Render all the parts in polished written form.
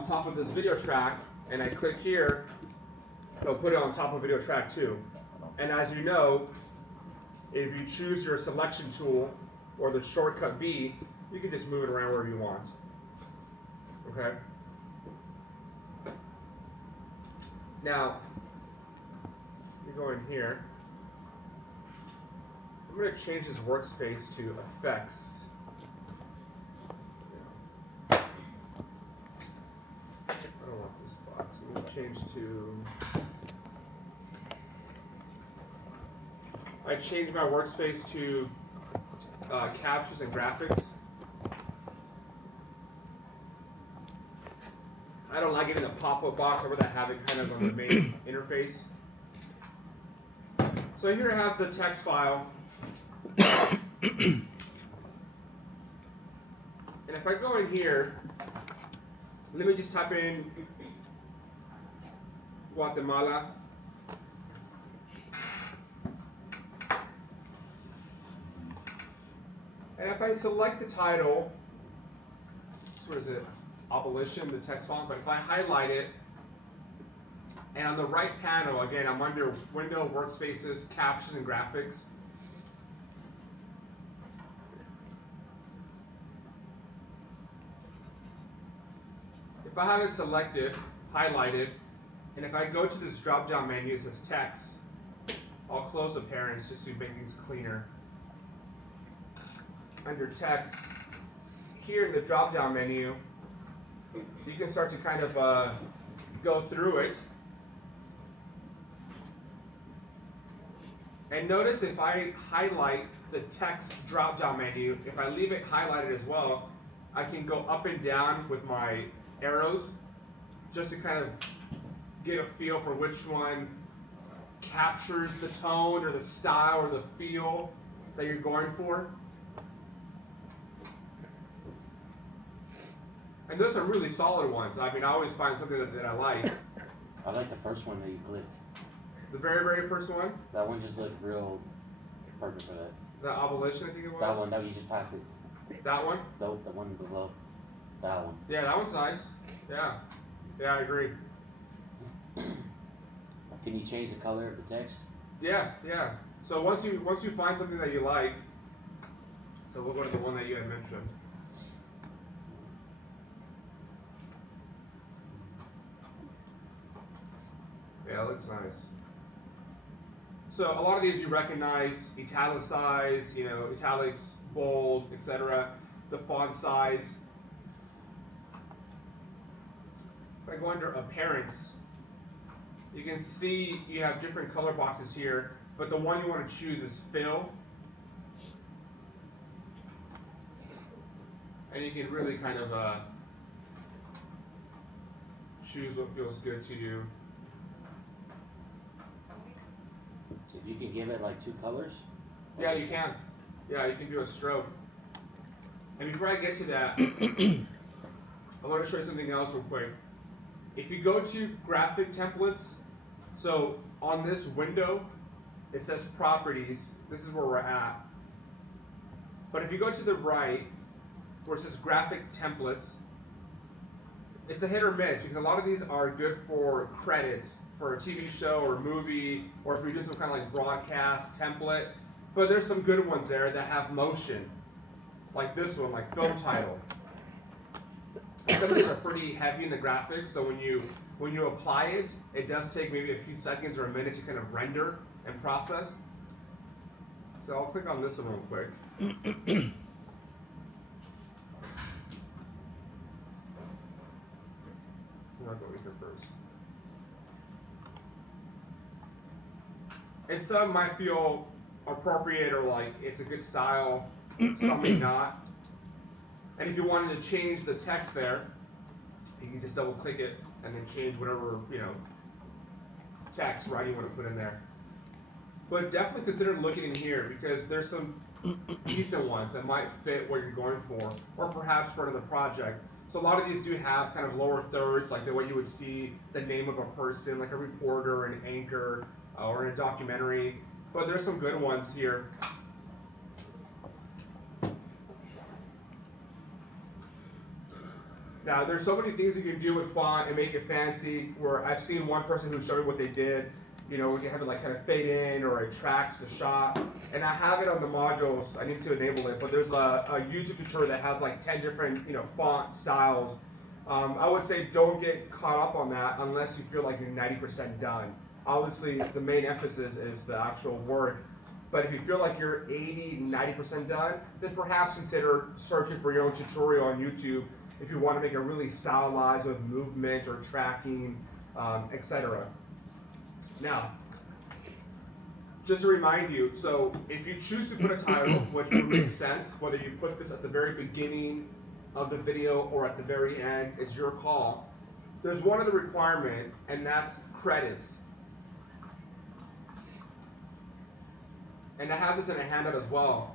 on top of this video track and I click here, it'll put it on top of video track 2. And as you know, if you choose your selection tool or the shortcut V, you can just move it around wherever you want. Okay? Now, you go in here. I'm going to change this workspace to effects. I don't want this box. I'm going to change to. I changed my workspace to captions and graphics. I don't like it in a pop-up box. I'd rather have it kind of on the main interface. So here I have the text file. And if I go in here, let me just type in Guatemala. And if I select the title, where is it? Abolition, the text font. But if I highlight it, and on the right panel, again, I'm under Window, Workspaces, Captions, and Graphics. If I have it selected, highlighted, and if I go to this drop-down menu, it says Text, I'll close the parents just to make things cleaner. Under Text, here in the drop-down menu, you can start to kind of go through it. And notice if I highlight the text drop-down menu, if I leave it highlighted as well, I can go up and down with my arrows just to kind of get a feel for which one captures the tone or the style or the feel that you're going for. And those are really solid ones. I mean, I always find something that I like. I like the first one that you clicked. The very, very first one? That one just looked real perfect for that. The Abolition, I think it was? That one, you just passed it. That one? No, the one below. That one. Yeah, that one's nice. Yeah. Yeah, I agree. Can you change the color of the text? Yeah, yeah. So once you find something that you like, so we'll go to the one that you had mentioned. Yeah, it looks nice. So a lot of these you recognize, italicize, italics, bold, etc. The font size. If I go under appearance, you can see you have different color boxes here, but the one you want to choose is fill. And you can really kind of choose what feels good to you. If you can give it like 2 colors? Yeah, you can. Yeah, you can do a stroke. And before I get to that, I want to show you something else real quick. If you go to graphic templates, so on this window, it says properties. This is where we're at. But if you go to the right, where it says graphic templates, it's a hit or miss because a lot of these are good for credits for a TV show or movie, or if you're doing some kind of like broadcast template. But there's some good ones there that have motion, like this one, like film title. And some of these are pretty heavy in the graphics, so when you apply it, it does take maybe a few seconds or a minute to kind of render and process. So I'll click on this one real quick. I'll go here first. And some might feel appropriate or like it's a good style, some may not. And if you wanted to change the text there, you can just double click it and then change whatever, text, right, you want to put in there. But definitely consider looking in here because there's some decent ones that might fit what you're going for, or perhaps for another project. So a lot of these do have kind of lower thirds, like the way you would see the name of a person, like a reporter, an anchor, or in a documentary. But there's some good ones here. Now, there's so many things you can do with font and make it fancy, where I've seen one person who showed me what they did. You know, we can have it like kind of fade in or it tracks the shot. And I have it on the modules. I need to enable it, but there's a YouTube tutorial that has like 10 different, you know, font styles. I would say don't get caught up on that unless you feel like you're 90% done. Obviously, the main emphasis is the actual work. But if you feel like you're 80, 90% done, then perhaps consider searching for your own tutorial on YouTube if you want to make it really stylized with movement or tracking, etc. Now, just to remind you, so if you choose to put a title, which would make sense, whether you put this at the very beginning of the video or at the very end, it's your call. There's one other requirement, and that's credits. And I have this in a handout as well.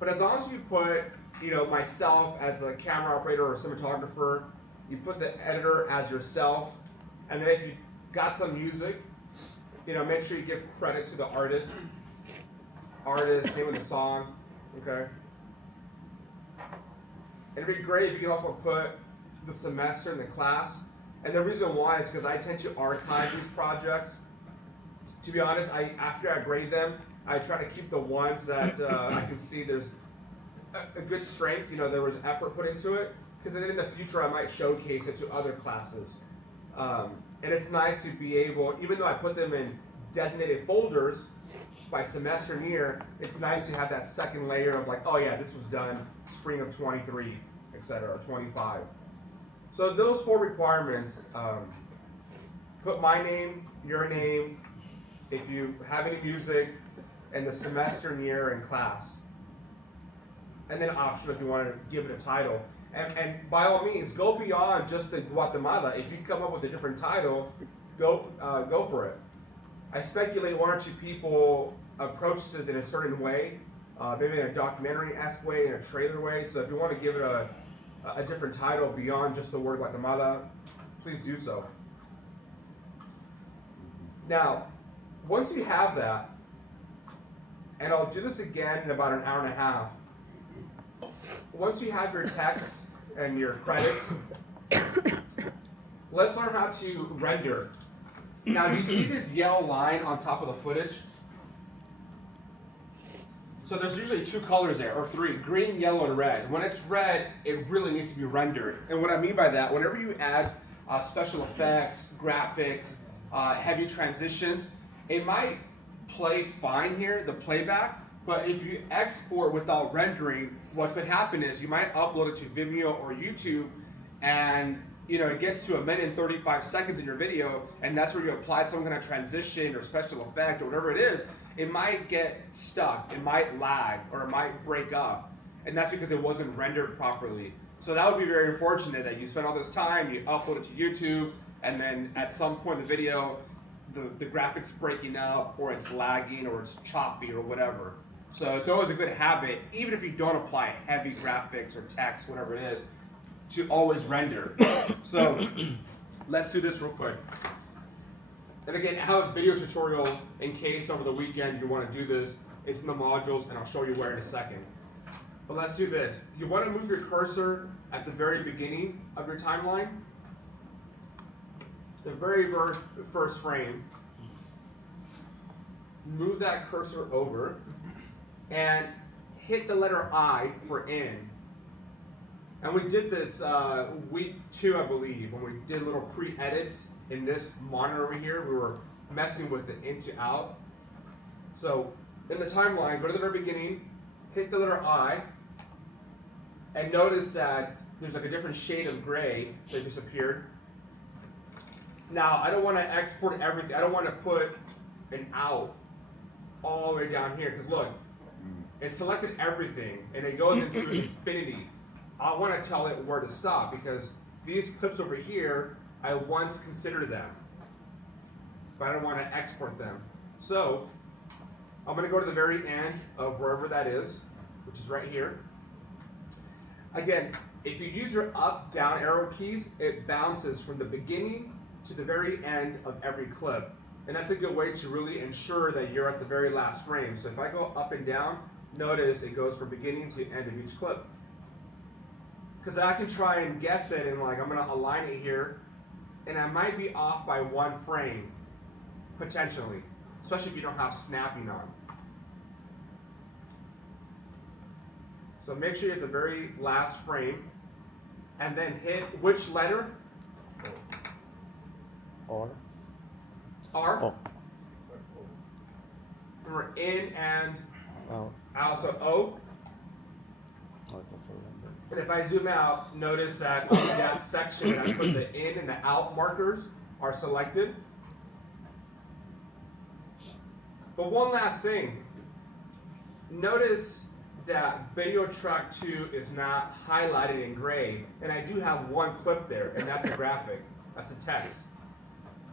But as long as you put, you know, myself as the camera operator or cinematographer, you put the editor as yourself, and then if you got some music, you know, make sure you give credit to the artist, name of the song, okay? It'd be great if you can also put the semester and the class. And the reason why is because I tend to archive these projects. To be honest, after I grade them, I try to keep the ones that I can see there's a good strength, you know, there was effort put into it, because then in the future I might showcase it to other classes. And it's nice to be able, even though I put them in designated folders by semester and year, it's nice to have that second layer of like, oh yeah, this was done spring of 23, etc., or 25. So those 4 requirements, put my name, your name, if you have any music, and the semester and year and class. And then optional if you want to give it a title. And by all means, go beyond just the Guatemala. If you come up with a different title, go for it. I speculate 1 or 2 people approach this in a certain way, maybe in a documentary-esque way, in a trailer way. So if you want to give it a different title beyond just the word Guatemala, please do so. Now, once you have that, and I'll do this again in about an hour and a half, once you have your text and your credits, let's learn how to render. Now, you see this yellow line on top of the footage? So there's usually 2 colors there, or 3, green, yellow, and red. When it's red, it really needs to be rendered. And what I mean by that, whenever you add special effects, graphics, heavy transitions, it might play fine here, the playback, but if you export without rendering, what could happen is you might upload it to Vimeo or YouTube, and you know it gets to 1minute and 35 seconds in your video, and that's where you apply some kind of transition or special effect or whatever it is. It might get stuck, it might lag, or it might break up, and that's because it wasn't rendered properly. So that would be very unfortunate that you spend all this time, you upload it to YouTube, and then at some point in the video, the graphics breaking up, or it's lagging, or it's choppy, or whatever. So it's always a good habit, even if you don't apply heavy graphics or text, whatever it is, to always render. So let's do this real quick. And again, I have a video tutorial in case over the weekend you want to do this. It's in the modules, and I'll show you where in a second. But let's do this. You want to move your cursor at the very beginning of your timeline. The very first frame, move that cursor over and hit the letter I for in. And we did this week 2, I believe, when we did little pre-edits in this monitor over here. We were messing with the in to out. So in the timeline, go to the very beginning, hit the letter I, and notice that there's like a different shade of gray that just appeared. Now, I don't want to export everything. I don't want to put an out all the way down here, because look, it selected everything, and it goes into infinity. I want to tell it where to stop, because these clips over here, I once considered them, but I don't want to export them. So, I'm going to go to the very end of wherever that is, which is right here. Again, if you use your up, down arrow keys, it bounces from the beginning to the very end of every clip. And that's a good way to really ensure that you're at the very last frame. So if I go up and down, notice it goes from beginning to end of each clip. because I can try and guess it and like I'm gonna align it here, and I might be off by 1 frame, potentially, especially if you don't have snapping on. So make sure you're at the very last frame, and then hit which letter? R. R. Oh. Remember in and Out. out, so O. And if I zoom out, notice that on that section, I put the in and the out markers are selected. But one last thing, notice that video track 2 is not highlighted in gray, and I do have 1 clip there, and that's a graphic, that's a text.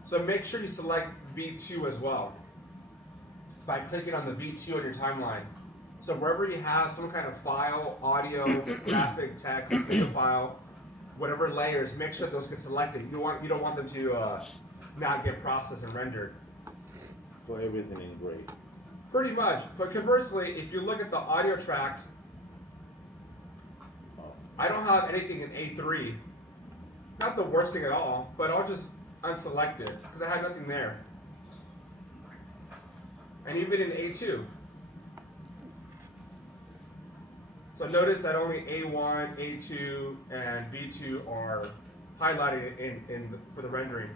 So make sure you select V2 as well by clicking on the V2 on your timeline. So wherever you have some kind of file, audio, graphic, text, video file, whatever layers, make sure those get selected. You don't want them to not get processed and rendered. So everything in gray. Pretty much, but conversely, if you look at the audio tracks, I don't have anything in A3. Not the worst thing at all, but I'll just unselect it because I have nothing there. And even in A2. So notice that only A1, A2, and V2 are highlighted for the rendering.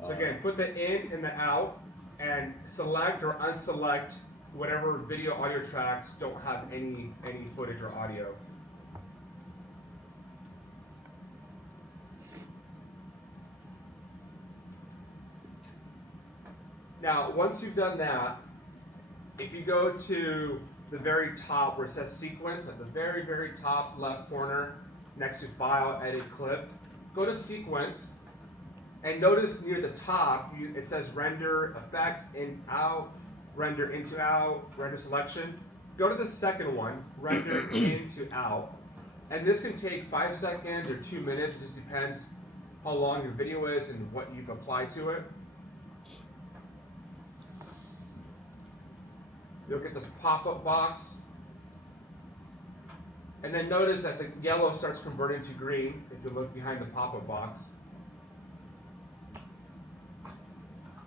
So again, put the in the out, and select or unselect whatever video audio tracks don't have any footage or audio. Now, once you've done that, if you go to the very top where it says sequence, at the very, very top left corner, next to file, edit, clip, go to sequence, and notice near the top, it says render effects, in, out, render into out, render selection. Go to the second one, render into out. And this can take 5 seconds or 2 minutes, it just depends how long your video is and what you've applied to it. You'll get this pop-up box. And then notice that the yellow starts converting to green if you look behind the pop-up box.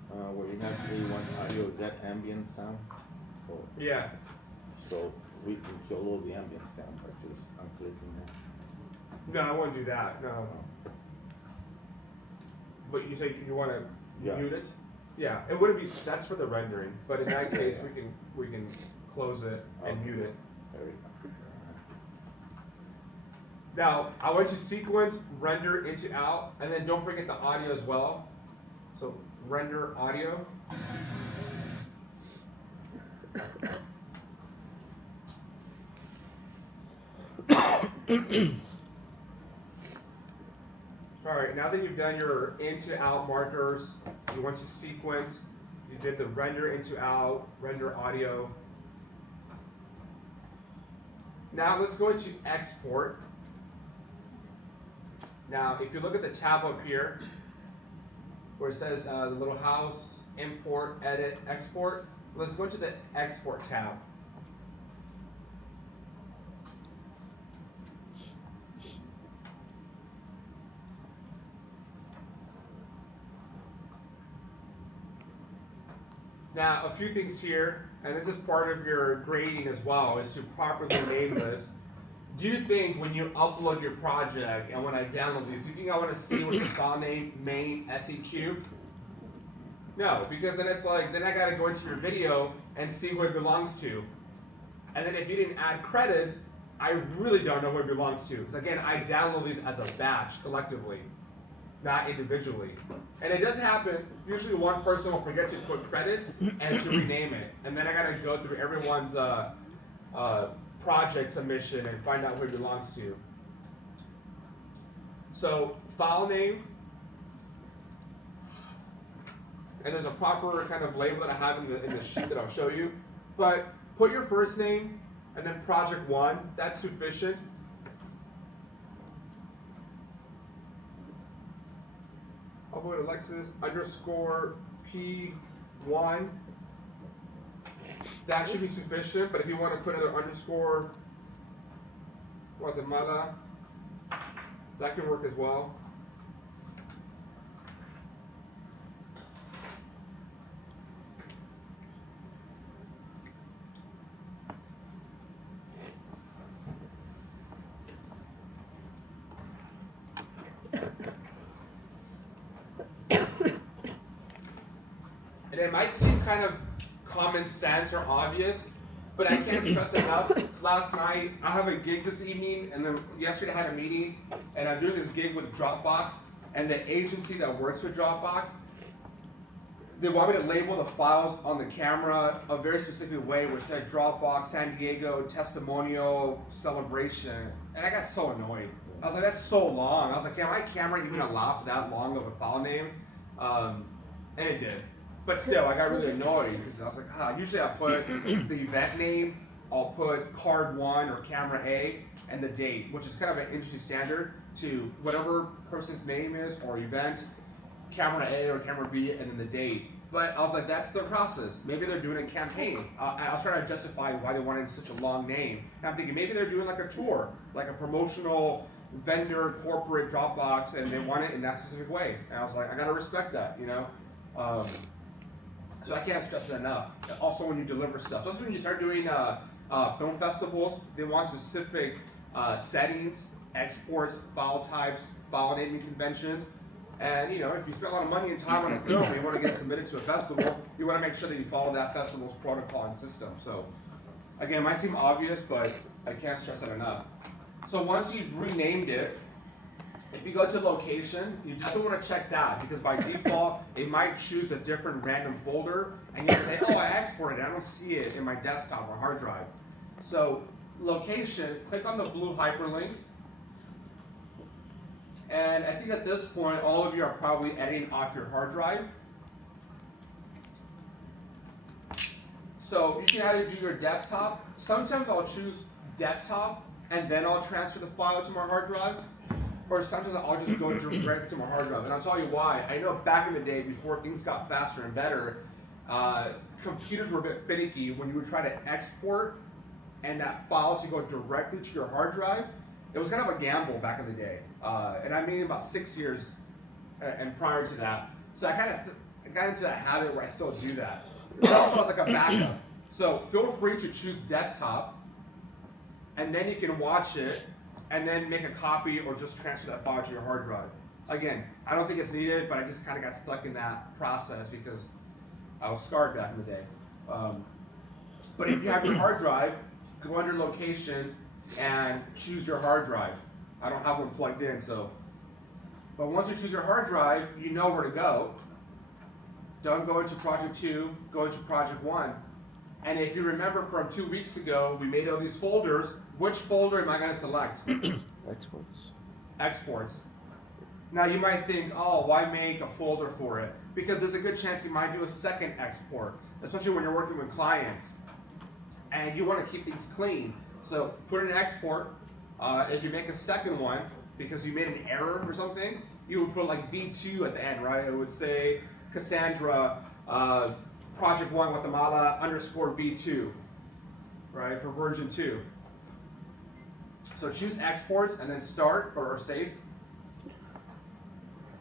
What you actually want audio, is that ambient sound? Or, Yeah. so we can kill all the ambient sound by just unclicking that. No, I won't do that. No. But you say you want to mute it? Yeah. It wouldn't be. That's for the rendering. But in that case, we can close it and mute it. There we go. Now I want you to sequence render into out, and then don't forget the audio as well. So render audio. All right, now that you've done your into out markers, you want to sequence, you did the render into out, render audio. Now let's go into export. Now, if you look at the tab up here, where it says the little house, import, edit, export, let's go to the export tab. Now, a few things here, and this is part of your grading as well, is to properly name this. Do you think when you upload your project and when I download these, do you think I want to see what's the file name, main, SEQ? No, because then it's like, then I got to go into your video and see who it belongs to. And then if you didn't add credits, I really don't know who it belongs to. Because again, I download these as a batch collectively, not individually. And it does happen, usually one person will forget to put credits and to rename it. And then I got to go through everyone's project submission and find out who it belongs to. So file name, and there's a proper kind of label that I have in the sheet that I'll show you. But put your first name and then project 1, that's sufficient. I'll go to Alexis _ P1. That should be sufficient, but if you want to put another underscore, Guatemala. That can work as well. And it might seem kind of common sense or obvious, but I can't stress enough. Last night, I have a gig this evening, and then yesterday I had a meeting, and I'm doing this gig with Dropbox, and the agency that works with Dropbox, they want me to label the files on the camera a very specific way, where it said Dropbox, San Diego, testimonial, celebration, and I got so annoyed. I was like, that's so long. I was like, can my camera even allow for that long of a file name? And it did. But still, I got really annoyed because I was like, usually I put the event name, I'll put card 1 or camera A, and the date, which is kind of an industry standard to whatever person's name is or event, camera A or camera B, and then the date. But I was like, that's their process. Maybe they're doing a campaign. I was trying to justify why they wanted such a long name. And I'm thinking maybe they're doing like a tour, like a promotional vendor, corporate Dropbox, and they want it in that specific way. And I was like, I gotta respect that, you know? So I can't stress it enough. Also, when you deliver stuff, especially when you start doing film festivals, they want specific settings, exports, file types, file naming conventions. And you know, if you spend a lot of money and time on a film and you want to get submitted to a festival, you want to make sure that you follow that festival's protocol and system. So again, it might seem obvious, but I can't stress it enough. So once you've renamed it, if you go to location, you definitely want to check that, because by default, it might choose a different random folder, and you say, oh, I exported it, I don't see it in my desktop or hard drive. So location, click on the blue hyperlink, and I think at this point, all of you are probably editing off your hard drive. So you can either do your desktop. Sometimes I'll choose desktop, and then I'll transfer the file to my hard drive. Or sometimes I'll just go directly to my hard drive. And I'll tell you why. I know back in the day, before things got faster and better, computers were a bit finicky when you would try to export and that file to go directly to your hard drive. It was kind of a gamble back in the day. And I mean about 6 years and prior to that. So I kind of got into that habit where I still do that. But also as like a backup. So feel free to choose desktop, and then you can watch it and then make a copy or just transfer that file to your hard drive. Again, I don't think it's needed, but I just kind of got stuck in that process because I was scarred back in the day. But if you have your hard drive, go under locations and choose your hard drive. I don't have one plugged in, so. But once you choose your hard drive, you know where to go. Don't go into project 2, go into project 1. And if you remember from 2 weeks ago, we made all these folders. Which folder am I going to select? Exports. Exports. Now you might think, oh, why make a folder for it? Because there's a good chance you might do a second export, especially when you're working with clients. And you want to keep things clean. So put an export. If you make a second one, because you made an error or something, you would put like V2 at the end, right? It would say Cassandra, Project 1 Guatemala _ V2, right, for version 2. So choose exports and then start or save.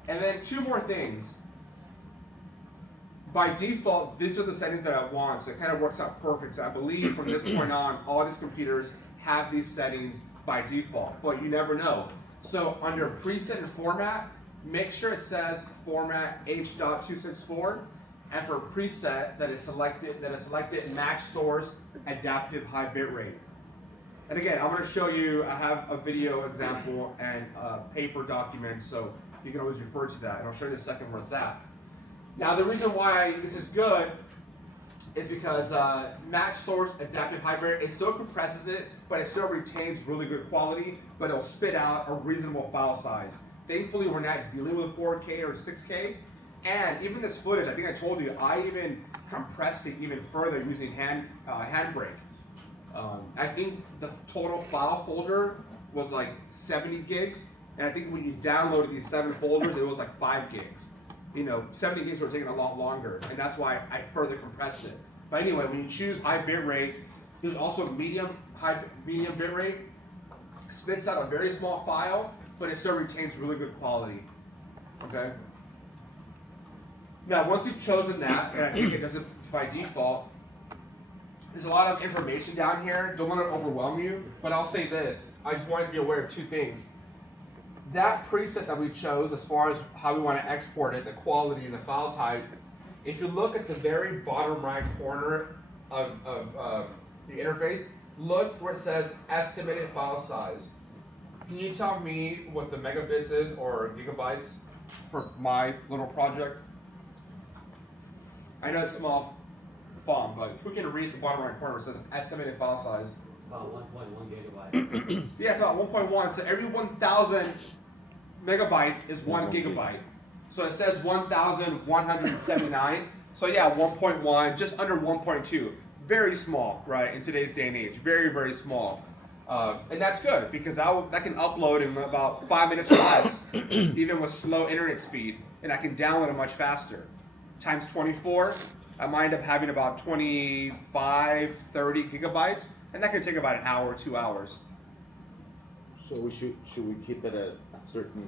And then 2 more things. By default, these are the settings that I want, so it kind of works out perfect. So I believe from this point on, all these computers have these settings by default, but you never know. So under preset and format, make sure it says format H.264, and for preset that is selected match source adaptive high bitrate. And again, I'm going to show you, I have a video example and a paper document, so you can always refer to that, and I'll show you in a second where it's at. Now the reason why this is good is because match source adaptive high bitrate, it still compresses it, but it still retains really good quality, but it'll spit out a reasonable file size. Thankfully, we're not dealing with 4K or 6K, and even this footage, I think I told you, I even compressed it even further using Handbrake. I think the total file folder was like 70 gigs, and I think when you downloaded these 7 folders, it was like 5 gigs. You know, 70 gigs were taking a lot longer, and that's why I further compressed it. But anyway, when you choose high bitrate, there's also medium bitrate, spits out a very small file, but it still retains really good quality. Okay. Now, once you've chosen that, and I think it does it by default, there's a lot of information down here. Don't want to overwhelm you, but I'll say this. I just want you to be aware of two things. That preset that we chose as far as how we want to export it, the quality and the file type, if you look at the very bottom right corner of the interface, look where it says estimated file size. Can you tell me what the megabits is or gigabytes for my little project? I know it's small font, but who can read the bottom right corner where it says estimated file size? It's about 1.1 gigabyte. Yeah, it's about 1.1. So every 1,000 megabytes is 1 gigabyte. So it says 1,179. So yeah, 1.1, just under 1.2. Very small, right, in today's day and age. Very, very small. And that's good because that can upload in about 5 minutes or less, even with slow internet speed. And I can download it much faster. Times 24, I might end up having about 25, 30 gigabytes. And that can take about an hour or 2 hours. So should we keep it at a certain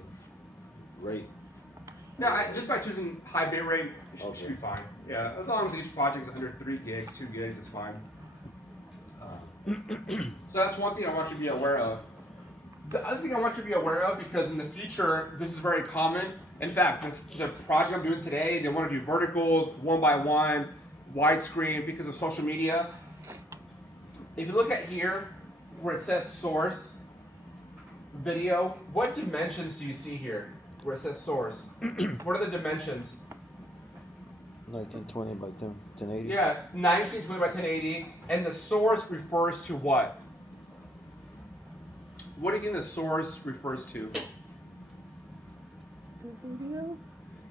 rate? No, just by choosing high bit rate, it should be Okay. fine. Yeah, as long as each project is under 3 gigs, 2 gigs, it's fine. So that's one thing I want you to be aware of. The other thing I want you to be aware of, because in the future, this is very common. In fact, the project I'm doing today, they want to do verticals, 1x1, widescreen, because of social media. If you look at here, where it says source, video, what dimensions do you see here? Where it says source. What are the dimensions? 1920 by 1080. Yeah, 1920 by 1080. And the source refers to what? What do you think the source refers to?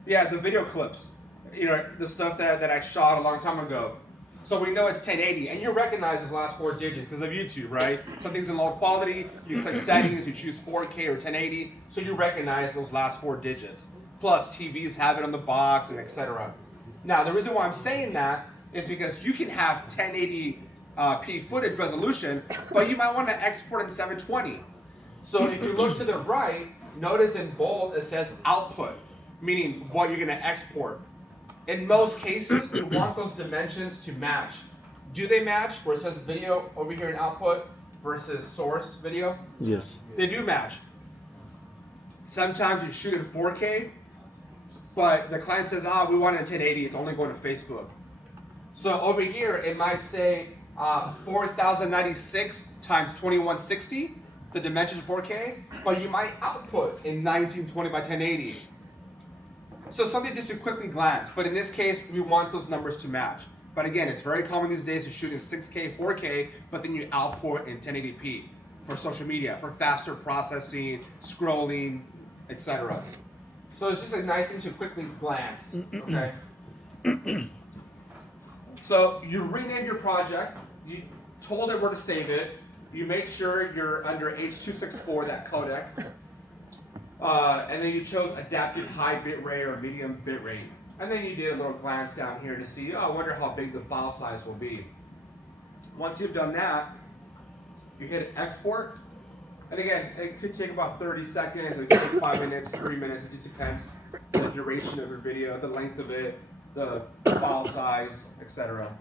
Yeah, the video clips. You know, the stuff that I shot a long time ago. So we know it's 1080, and you recognize those last 4 digits because of YouTube, right? Something's in low quality, you click settings, you choose 4K or 1080, so you recognize those last 4 digits. Plus, TVs have it on the box, and etc. Now, the reason why I'm saying that is because you can have 1080p footage resolution, but you might want to export in 720. So if you look to the right, notice in bold it says output, meaning what you're going to export. In most cases, you want those dimensions to match. Do they match where it says video over here in output versus source video? Yes. They do match. Sometimes you shoot in 4K, but the client says, we want it in 1080, it's only going to Facebook. So over here, it might say 4,096 times 2160, the dimension 4K, but you might output in 1920 by 1080. So something just to quickly glance, but in this case, we want those numbers to match. But again, it's very common these days to shoot in 6K, 4K, but then you output in 1080p for social media, for faster processing, scrolling, etc. So it's just a nice thing to quickly glance, okay? So you rename your project, you told it where to save it, you make sure you're under H.264, that codec, and then you chose adaptive high bit rate or medium bit rate. And then you did a little glance down here to see, I wonder how big the file size will be. Once you've done that, you hit export. And again, it could take about 30 seconds, it could take 5 minutes, 3 minutes, it just depends on the duration of your video, the length of it, the file size, etc.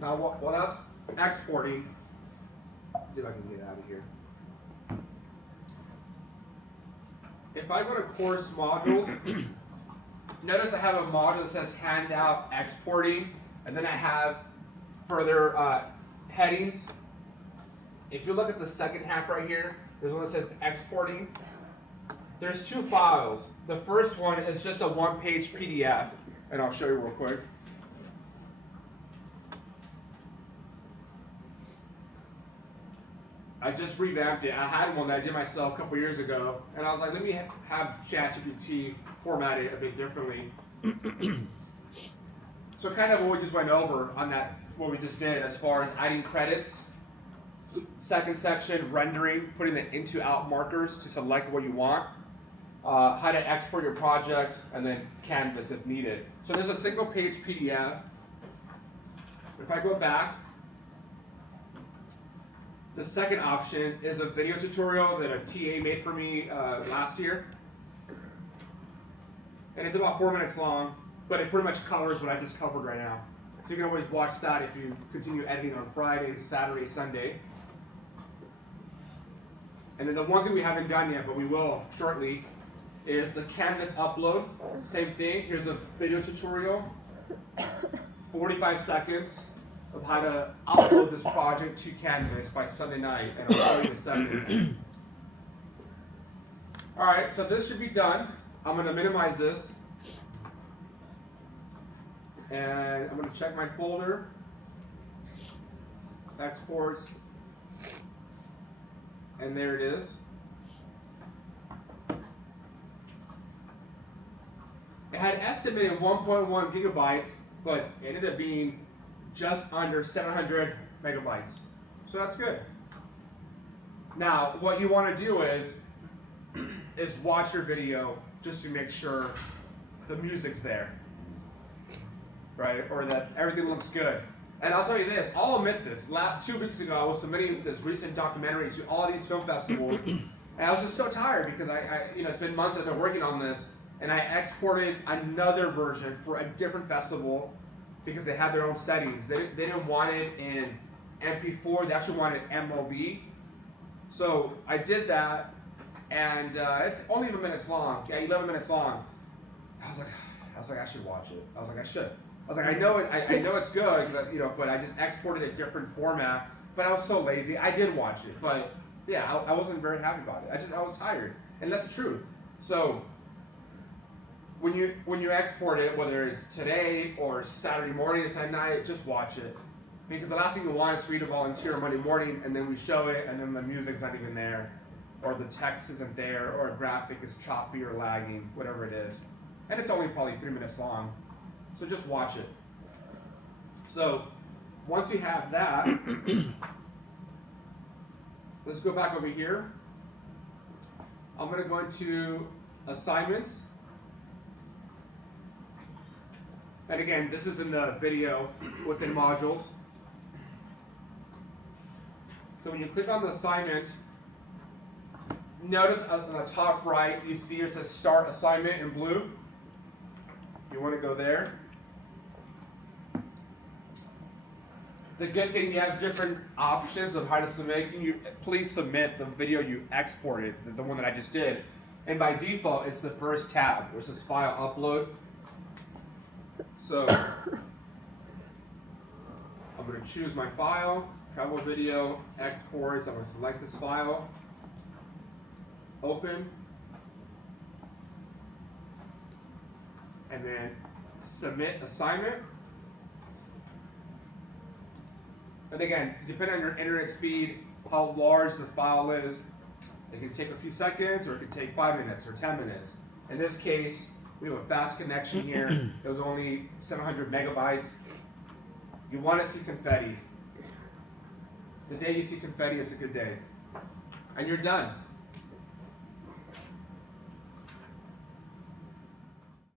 Now, while that's exporting, let's see if I can get out of here. If I go to course modules, notice I have a module that says handout exporting, and then I have further headings. If you look at the second half right here, there's one that says exporting. There's 2 files. The first one is just a 1-page PDF, and I'll show you real quick. I just revamped it. I had one that I did myself a couple years ago, and I was like, let me have ChatGPT format it a bit differently. So kind of what we just went over on that, what we just did as far as adding credits. Second section, rendering, putting the into out markers to select what you want. How to export your project, and then Canvas if needed. So there's a single page PDF. If I go back, the second option is a video tutorial that a TA made for me last year. And it's about 4 minutes long, but it pretty much covers what I just covered right now. So you can always watch that if you continue editing on Friday, Saturday, Sunday. And then the one thing we haven't done yet, but we will shortly, is the Canvas upload. Same thing, here's a video tutorial, 45 seconds of how to upload this project to Canvas by Sunday night, and I'll show you the second. Alright, so this should be done. I'm going to minimize this, and I'm going to check my folder, exports, and there it is. It had estimated 1.1 gigabytes, but it ended up being just under 700 megabytes. So that's good. Now, what you want to do is watch your video just to make sure the music's there, right? Or that everything looks good. And I'll tell you this, I'll admit this, 2 weeks ago I was submitting this recent documentary to all these film festivals, and I was just so tired because it's been months I've been working on this, and I exported another version for a different festival because they had their own settings. They didn't want it in MP4, they actually wanted MOV. So I did that, and it's only 11 minutes long. Yeah, 11 minutes long. I was like, I should watch it. I know it's good, but I just exported a different format. But I was so lazy. I did watch it, but yeah, I wasn't very happy about it. I was tired, and that's the truth. So when you export it, whether it's today or Saturday morning or Saturday night, just watch it, because the last thing you want is for you to volunteer Monday morning, and then we show it, and then the music's not even there, or the text isn't there, or a graphic is choppy or lagging, whatever it is, and it's only probably 3 minutes long. So just watch it. So once you have that, let's go back over here. I'm going to go into assignments. And again, this is in the video within modules. So when you click on the assignment, notice on the top right, you see it says Start Assignment in blue. You want to go there. The good thing, you have different options of how to submit. Please submit the video you exported, the one that I just did. And by default, it's the first tab, which says File Upload. So I'm going to choose my file, travel video, exports. I'm going to select this file, open, and then submit assignment. And again, depending on your internet speed, how large the file is, it can take a few seconds, or it can take 5 minutes or 10 minutes. In this case, we have a fast connection here. It was only 700 megabytes. You want to see confetti. The day you see confetti, it's a good day. And you're done.